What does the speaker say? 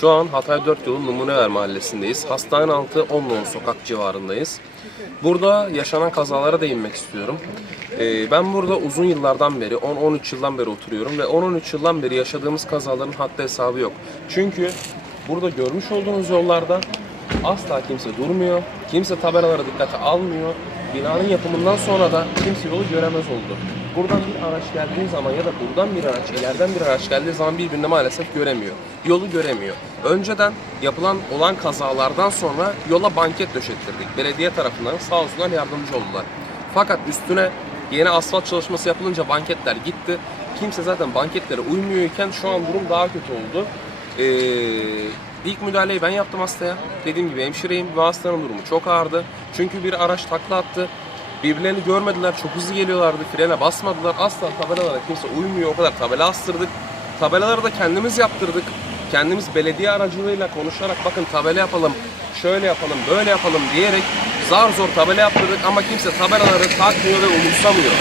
Şu an Hatay 4 yolu Numunever mahallesindeyiz. Hastane altı 10 sokak civarındayız. Burada yaşanan kazalara değinmek istiyorum. Ee, ben burada uzun yıllardan beri, 10-13 yıldan beri oturuyorum ve 10-13 yıldan beri yaşadığımız kazaların haddi hesabı yok. Çünkü burada görmüş olduğunuz yollarda asla kimse durmuyor, kimse tabelalara dikkate almıyor. Binanın yapımından sonra da kimse yolu göremez oldu. Buradan bir araç geldiği zaman ya da buradan bir araç, ileriden bir araç geldiği zaman birbirini maalesef göremiyor. Yolu göremiyor. Önceden yapılan olan kazalardan sonra yola banket döşettirdik. Belediye tarafından sağ olsunlar yardımcı oldular. Fakat üstüne yeni asfalt çalışması yapılınca banketler gitti. Kimse zaten banketlere uymuyorken şu an durum daha kötü oldu. Ee, ilk müdahaleyi ben yaptım hastaya. Dediğim gibi hemşireyim ve hastanın durumu çok ağırdı. Çünkü bir araç takla attı. Birbirlerini görmediler, çok hızlı geliyorlardı, frene basmadılar. Asla tabelalara kimse uymuyor, o kadar tabela astırdık. Tabelaları da kendimiz yaptırdık. Kendimiz belediye aracılığıyla konuşarak bakın tabela yapalım, şöyle yapalım, böyle yapalım diyerek zar zor tabela yaptırdık ama kimse tabelaları takmıyor ve umursamıyor.